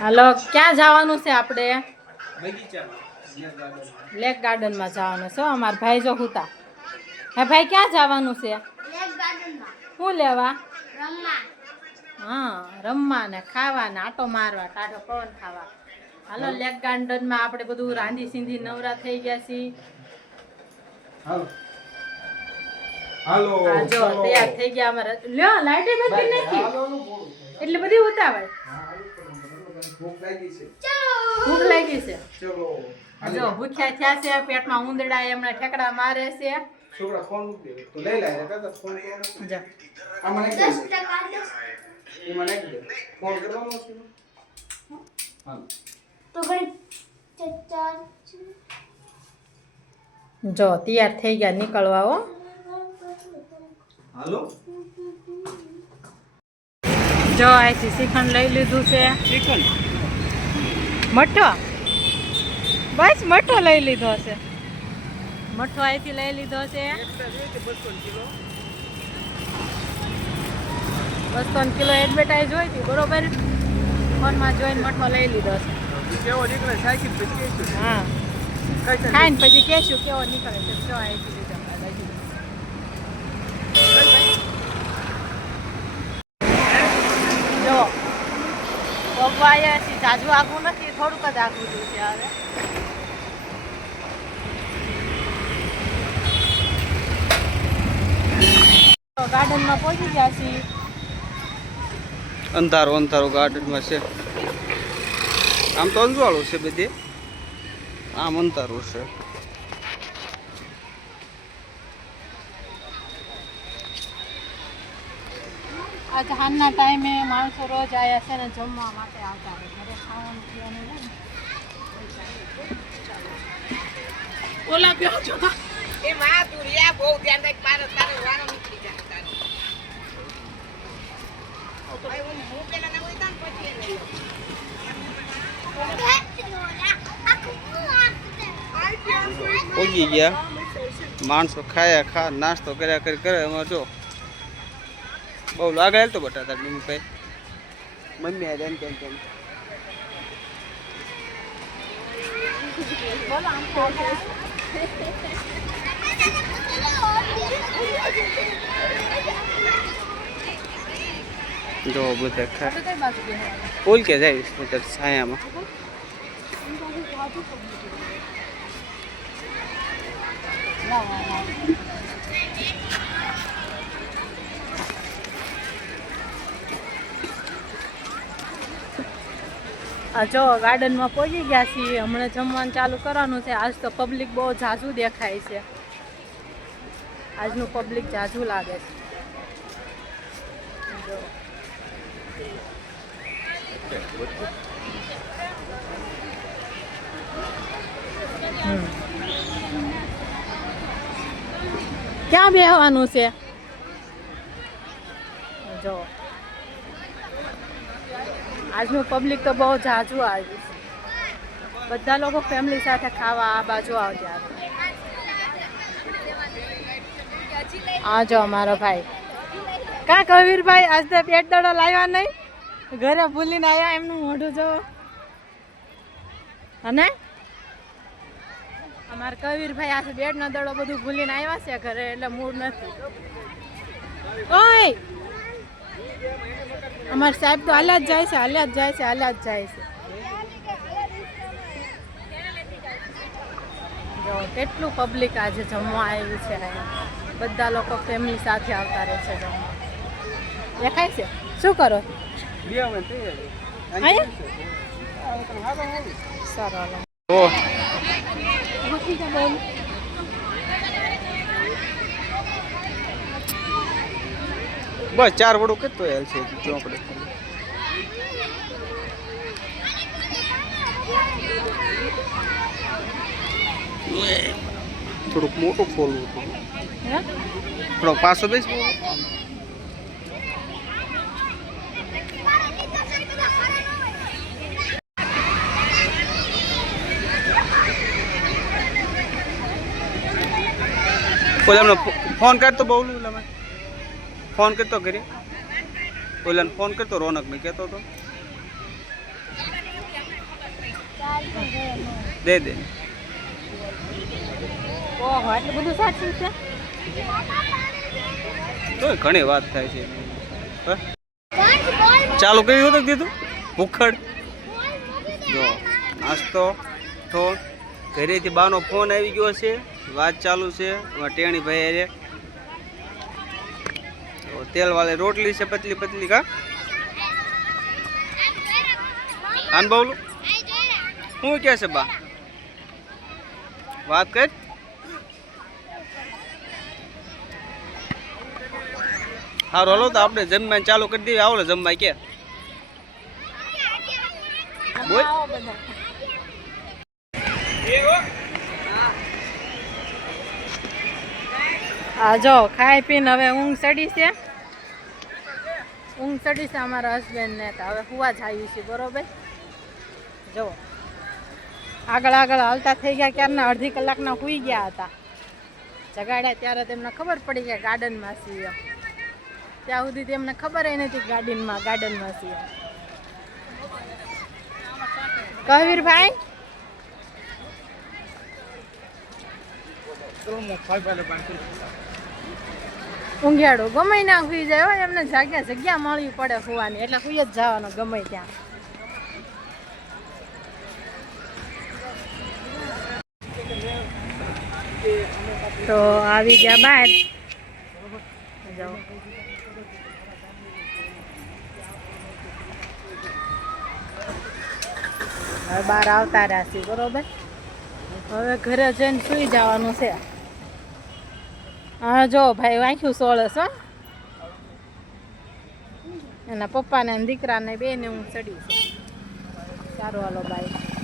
હાલો, ક્યાં જવાનું છે આપણે? લેક ગાર્ડન માં જવાનું છે. અમારા ભાઈ જો હુતા. હે ભાઈ, ક્યાં જવાનું છે? લેક ગાર્ડન માં. શું લેવા? રમવા. હા, રમવા ને ખાવા ને આટો મારવા, ટાઢો પવન ખાવા. હાલો, લેક ગાર્ડન માં આપણે બધું રાંધી સીંધી નવરા થઈ ગયા છીએ. હાલો હાલો હા, જો તૈયાર થઈ ગયા અમારે. લ્યો, લાઈટે બધી નાખી. એટલે બધી ઉતાવળ. ભૂખ લાગી છે. ભૂખ લાગી છે. ચલો જો ભૂખ્યા થયા છે, પેટમાં ઉંદરડા એમણે ઠેકડા મારે છે. છોકરા ફોન મૂકી દે તો લઈ લાય કાકા ફોન કરો. જા. આમાં નાખી 10 દે. ટકા 10. એમાં નાખી દે. ફોન કરવાનો છે. હાલ તો ભાઈ ચાર જો તૈયાર થઈ ગયા નીકળવા હો. હાલો જો અહીંથી શ્રીખંડ લઈ લીધું છે. ચિકન મઠો, બસ મઠો લઈ લીધો છે. મઠો અહીંથી લઈ લીધો છે. 200 કિલો એડવર્ટાઈઝ હોય હતી બરોબર, ફોનમાં જોઈને મઠો લઈ લીધો છે. કેવો નીકળે સાયકલ પછી કે હા, કઈ ખાઈને પછી કહેશું કેવો નીકળે છે. જો અહીંથી લીધો લઈ લીધો. જો પગવાયાથી જાજુ આગું નથી, થોડુંક જ આગું છે હવે. ગાર્ડનમાં પહોંચી ગયા છીએ. અંધારો અંધારો ગાર્ડનમાં છે. આમ તો અંજવાળું છે બધે, આમ અંધારું છે. આજે સાંજના ટાઈમે માણસો રોજ આવ્યા છે ને જમવા માટે આવતા હોય. ઘરે ખાવાનું પીવાનું હોય ને. ઓલા બેહો છો તો એ માં તું રિયા બહુ ધ્યાન રાખ પાર તારો વારો નીકળી જાય તારો. ભાઈ હું પેલા ને બોલતા ને પછી એને ઉગી ગયા માણસો, ખાયા ખા નાસ્તો કર્યા કરે. એમાં જો બહુ લાગે તો બટા તાર મમ્મી ભાઈ મમ્મી આ કેમ કેમ બોલો આમ જો બધા ખા કઈ બાજુ બેહવાનું? ફૂલ કે જાય બધા છાયામાં. જો ગાર્ડનમાં પહોંચી ગયા છીએ. હમણાં જમવાનું ચાલુ કરવાનું છે. આજ તો પબ્લિક બહુ ઝાઝું દેખાય છે. આજનું પબ્લિક ઝાઝું લાગે છે. જો ક્યાં બેહવાનું છે? જો આજનું પબ્લિક તો બહુ ઝાઝું આવ્યું છે. બધા લોકો ફેમિલી સાથે ખાવા આ બાજુ આવ્યા. આ જો અમારો ભાઈ. કા કવીરભાઈ, આજ તો પેટ દડો લાવ્યા નહીં? ઘરે ભૂલીને આવ્યા, એમનું મોઢું જો. અને અમારા કવીરભાઈ આજે બેડનો દડો બધું ભૂલીને આવ્યા છે ઘરે, એટલે મૂડ નથી. ઓય અમાર સાહેબ તો હાલ્યા જ જાય છે, હાલ્યા જ જાય છે, હાલ્યા જ જાય છે. જો કેટલું પબ્લિક આજે જમવા આવ્યું છે. બધા લોકો ફેમિલી સાથે આવતા રહે છે જમવા. દેખાય છે? શું કરો? સરસ. બસ 4 વડું કેટલું હેલ છે ચોપડે. થોડુંક મોટું ખોલવું હતું. થોડો પાછો બેસ. ઓલાને ફોન કરતો બહુ ફોન કરતો ઘરે. ઓલાને ફોન કરતો રોનકને કહેતો હતો. દે દે. ઓહો એટલું બધું સાચું છે. તો ઘણી વાત થાય છે. ચાલુ કર્યું હતું કીધું ભૂખડ જો નાસ્તો તો ઘરેથી બાનો ફોન આવી ગયો છે, વાત ચાલુ છે. ટેણી ભાઈ અરે તેલ વાળી રોટલી છે પતલી પતલી કા આન બોલું શું કે છે બા વાત કર. સારું હાલો તો આપણે જમવાનું ચાલુ કરી દઈએ. આવો ને જમવા કે બોલ. આ જો ખાઈ પીને હવે ઊંઘ ચડી છે. ઊંઘ ચડી છે અમારા હસબન્ડને. તો હવે હુવા જ આવી છે બરોબર. જો આગળ આગળ હાલતા થઈ ગયા ક્યારના અડધી કલાકના સૂઈ ગયા હતા. જગાડ્યા ત્યારે તેમને ખબર પડી કે ગાર્ડનમાં છીએ. ત્યાં સુધી તેમને ખબર નથી ગાર્ડનમાં છીએ. કવીરભાઈ ઊંઘાડો ગમે ના સુઈ જાય હોય એમને જગ્યા મળવી પડે સુવાની એટલે સુઈ જ જવાનું ગમે ત્યાં. તો આવી ગયા બહાર. જાઓ હવે બહાર આવતા રહ્યા છીએ બરોબર. હવે ઘરે જઈને સુઈ જવાનું છે. હા જો ભાઈ વાંખ્યું સોળસ હો એના પપ્પાને દીકરાને બેને હું ચડી છે. સારું હાલો બાય.